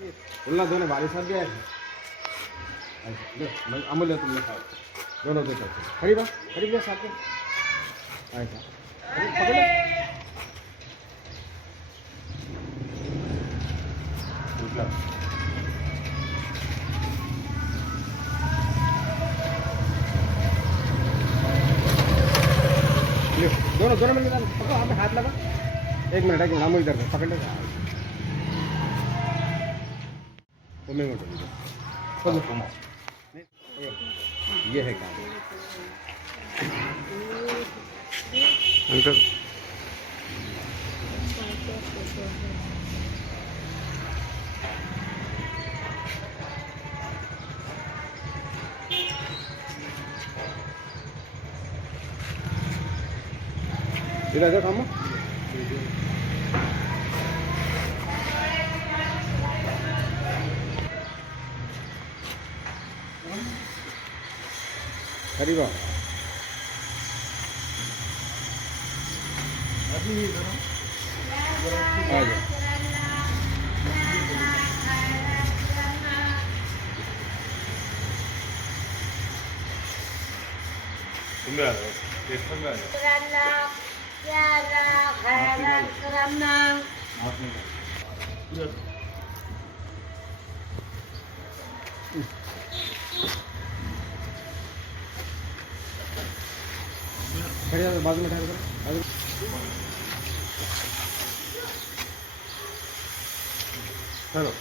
बोलना दोनों बारी साहब भी आए मैं अमूल्य तुमने खाओ दोनों दो चलते खरीद लिया साथ में ऐसा पकड़ो दोनों मिलकर पकड़ो आप हाथ लगा एक मिनट हम इधर पकड़ ले ये है काम अंकल इधर काम खरीबा बाजू में चलो